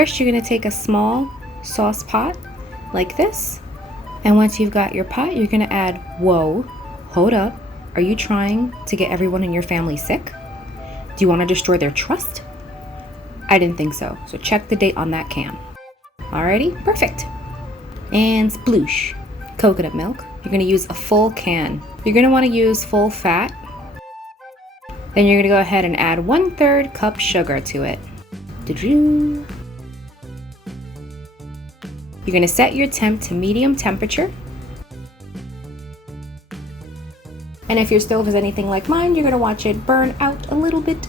First, you're going to take a small sauce pot like this. And once you've got your pot, you're going to add, whoa, hold up. Are you trying to get everyone in your family sick? Do you want to destroy their trust? I didn't think so. So check the date on that can. Alrighty, perfect. And sploosh, coconut milk. You're going to use a full can. You're going to want to use full fat. Then you're going to go ahead and add 1/3 cup sugar to it. You're going to set your temp to medium temperature. And if your stove is anything like mine, you're going to watch it burn out a little bit.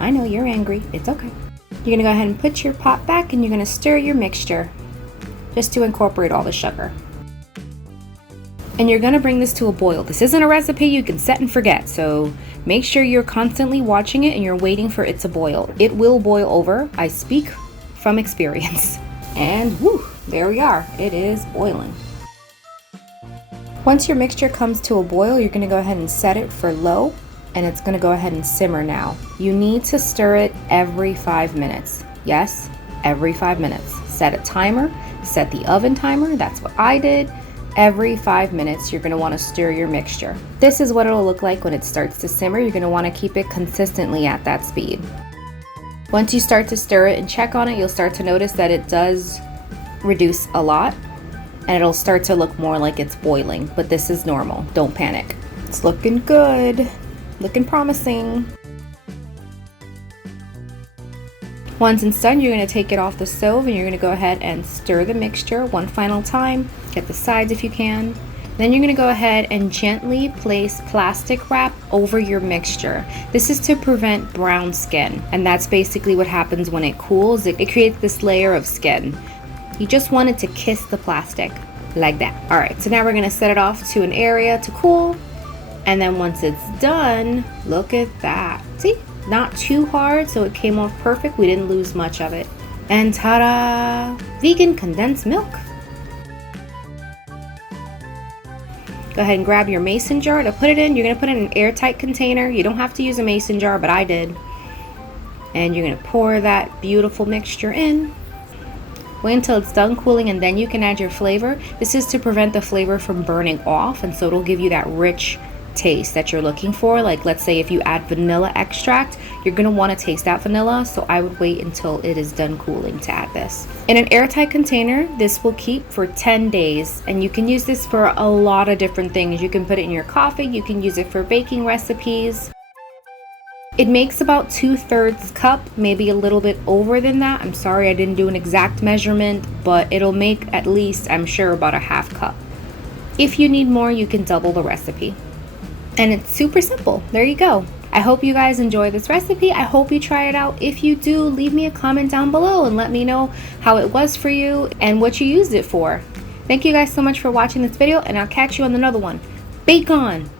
I know you're angry, it's okay. You're going to go ahead and put your pot back and you're going to stir your mixture just to incorporate all the sugar. And you're going to bring this to a boil. This isn't a recipe you can set and forget, so make sure you're constantly watching it and you're waiting for it to boil. It will boil over. I speak from experience. And whoo, there we are. It is boiling. Once your mixture comes to a boil, you're going to go ahead and set it for low, and it's going to go ahead and simmer now. You need to stir it every 5 minutes. Yes, every 5 minutes. Set a timer, set the oven timer. That's what I did. Every 5 minutes, you're going to want to stir your mixture. This is what it'll look like when it starts to simmer. You're going to want to keep it consistently at that speed. Once you start to stir it and check on it, you'll start to notice that it does reduce a lot and it'll start to look more like it's boiling, but this is normal. Don't panic. It's looking good, looking promising. Once it's done, you're going to take it off the stove and you're going to go ahead and stir the mixture one final time. Get the sides if you can. Then you're going to go ahead and gently place plastic wrap over your mixture. This is to prevent brown skin, and that's basically what happens when it cools. It creates this layer of skin. You just want it to kiss the plastic like that. All right, so now we're going to set it off to an area to cool, and then once it's done, look at that. See? Not too hard, so it came off perfect. We didn't lose much of it. And ta-da! Vegan condensed milk. Go ahead and grab your mason jar to put it in. You're going to put it in an airtight container. You don't have to use a mason jar, but I did. And you're going to pour that beautiful mixture in. Wait until it's done cooling and then you can add your flavor. This is to prevent the flavor from burning off, and so it'll give you that rich taste that you're looking for. Like, let's say if you add vanilla extract, you're going to want to taste that vanilla, so I would wait until it is done cooling to add this. In an airtight container, this will keep for 10 days, and you can use this for a lot of different things. You can put it in your coffee, you can use it for baking recipes. It makes about 2/3 cup, maybe a little bit over than that. I'm sorry I didn't do an exact measurement, but it'll make at least, I'm sure, about a 1/2 cup. If you need more, you can double the recipe. And it's super simple. There you go. I hope you guys enjoy this recipe. I hope you try it out. If you do, leave me a comment down below and let me know how it was for you and what you used it for. Thank you guys so much for watching this video, and I'll catch you on another one. Bake on!